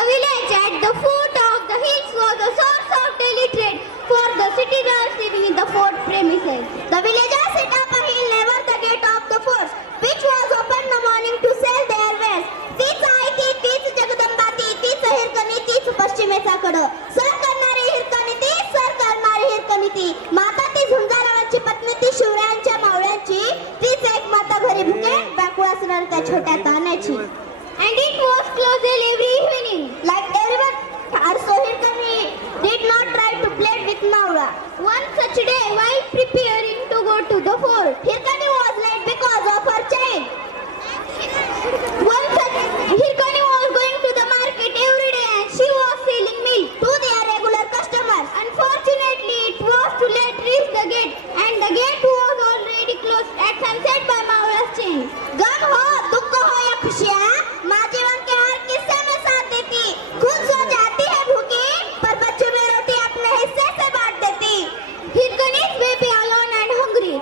The village at the foot of the hills was a source of daily trade for the city girls living in the fort premises. The villagers set up a hill near the gate of the fort, which was open in the morning to sell their wares. तीच आई ती, तीच जगदंबा ती, तीच हिरकणी, तीच पश्चिमेचा कड. Sir करणारी हिरकणी ती, sir करणारी हिरकणी ती. माता ती झुंजारावांची पत्नी ती, शिवरायांच्या मावळ्यांची. तीच एक माता घरी भुके बाकू असणार त्या छोट्या तान्याची. And it was closed every evening. Like everyone, also Hirkani did not try to play with Maura. One such day, while preparing to go to the fort, Hirkani was late because of her child. Hirkani was going to the market every day and she was selling milk to their regular customers. Unfortunately, it was too late to reach the gate and the gate was already closed at sunset by Maura's chain. Gam ho, dukh ho ya khushiyan, माँ जीवन के हर किस्से में साथ देती. खुद so जाती है भूखी, पर बच्चों में रोटी अपने हिस्से से बांट देती. Hirkani's baby alone and hungry.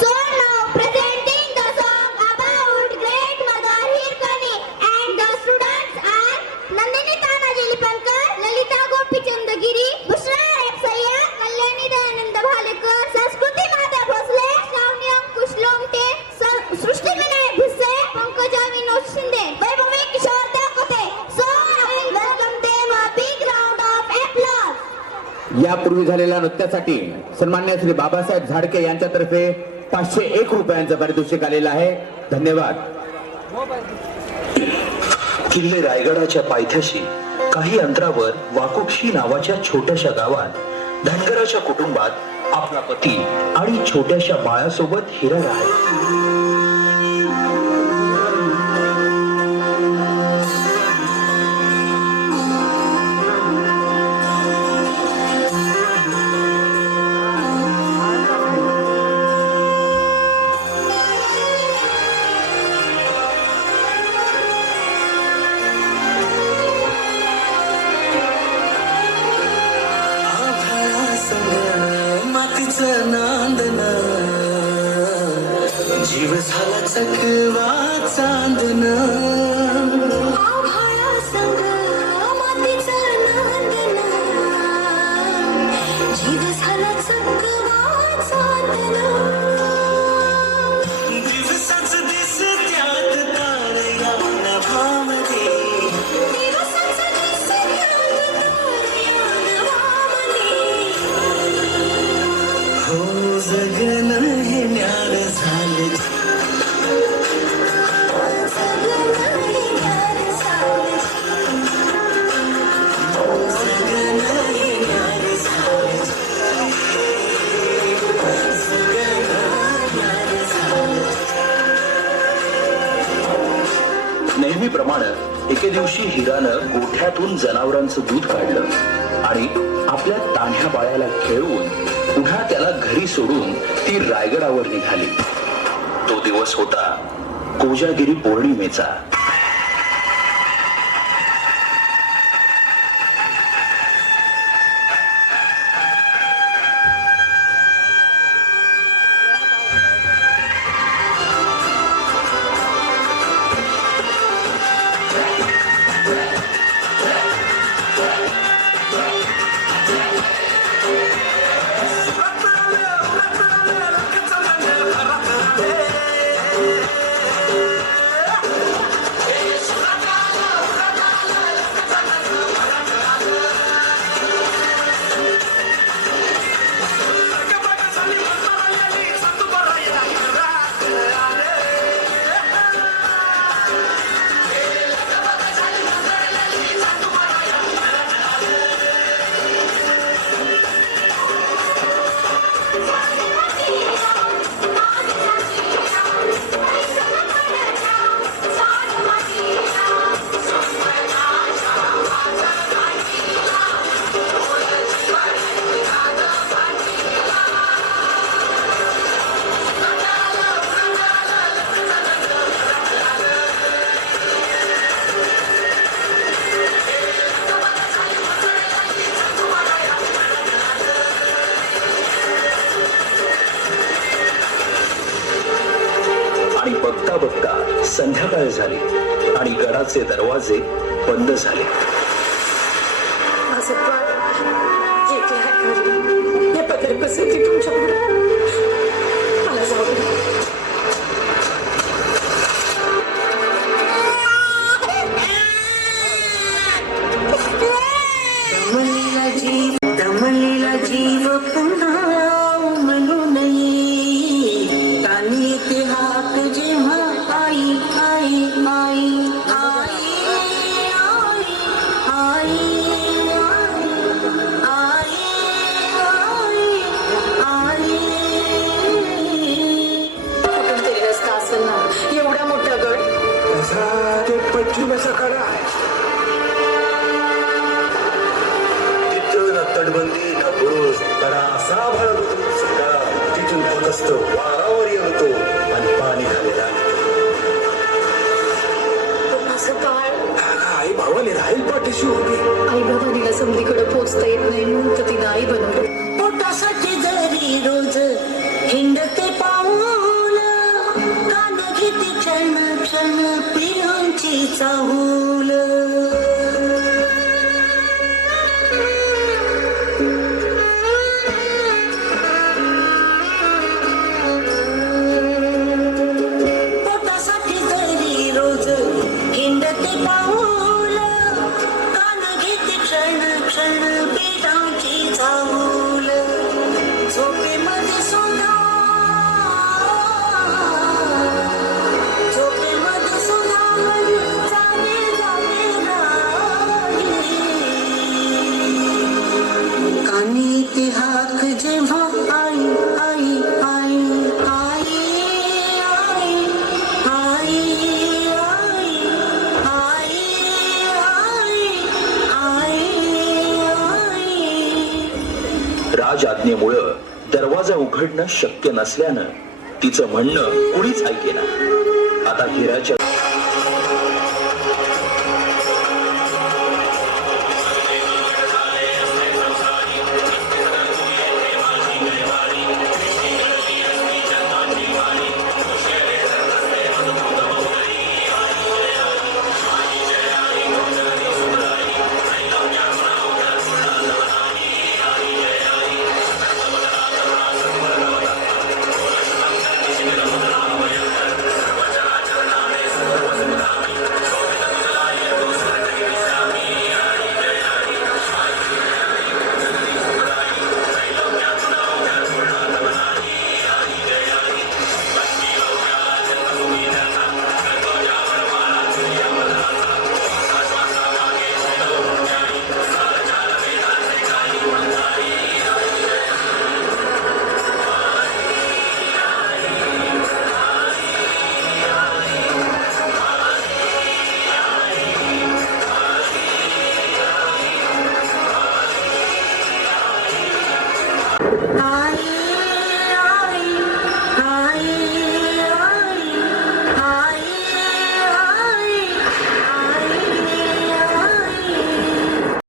So now presenting the song about great mother Hirkani and the students are Nandini Tanaji Lipankar, Lalita Gopichand Giri, Bushra Repsaya, Kalyani Dayananda Bhalekar, Sanskruti Madhav Bhosle, Shravani Ankush Lomte, Srushti Vinayak Bhusse, Pankaja Vinod Shinde, Vaibhavi Kishore Deokote. So I will welcome them a big round of applause. यापूर्वी झालेल्या नृत्यासाठी सन्माननीय श्री बाबासाहेब झाडके यांच्यातर्फे 501 रुपयांचं पारितोषिक आलेलं आहे. धन्यवाद. किल्ले रायगडाच्या पायथ्याशी काही अंतरावर वाकुक्षी नावाच्या छोट्याशा गावात धनगराच्या कुटुंबात आपला पती आणि छोट्याशा बाळासोबत हिरा राहत. नांदन जीव झाला चकवा चांदन आभाळा संग मातीचं नांदन जीव झाला चकवा चांदन दिवसाच दिसत्यात तारया नभामध्ये दिवसाच दिसत्यात तारया नभामध्ये हो जगन हे न्यार झाले नेहमीप्रमाणे एके दिवशी हिरानं गोठ्यातून जनावरांचं दूध काढलं आणि आपल्या तान्ह्या बाळाला खेळवून पुन्हा त्याला घरी सोडून ती रायगडावर निघाली. तो दिवस होता कोजागिरी पौर्णिमेचा. बघता बघता संध्याकाळ झाली आणि घराचे दरवाजे बंद झाले. माझं बाळ जे काय आहे, हे पत्र कसं ते तुमच्याकडे मला जाऊ दे. दमलेला जीव पुन्हा म्हणू नये कानी ते हात जेव्हा आई आई आई आई आई आई आई कुठून तरी रस्ता असेल ना, एवढा मोठा गड. ते पश्चिमेचा कडा तिथं ना तटबंदी ना बुरुज कडा असा भरत तिथून फक्त वारावर येतो आणि पाणी खाली लागतं. माझं बाळ आई भावाने राहील पाठीशी होती. आई बाबांना समधीकडे पोचता येत नाही म्हणून तर तिनं आई बनवलं. पोटासाठी जरी रोज हिंडते पाऊल कान घेते क्षण क्षण प्रियांची चाहूल. पोटासाठी जरी रोज हिंडते पाऊल कान घेते क्षण क्षण प्रियांची चाहूल. झोपेमध्ये सुद्धा झोपेमध्ये सुद्धा जाणे जाणे नाही. कानी ते हाक जेव्हा आई आई आई आई आई आई आई आई आई आई. राजआज्ञेमुळं दरवाजा उघडणं शक्य नसल्यानं तिचं म्हणणं कुणीच ऐकेना. आता हिराच्या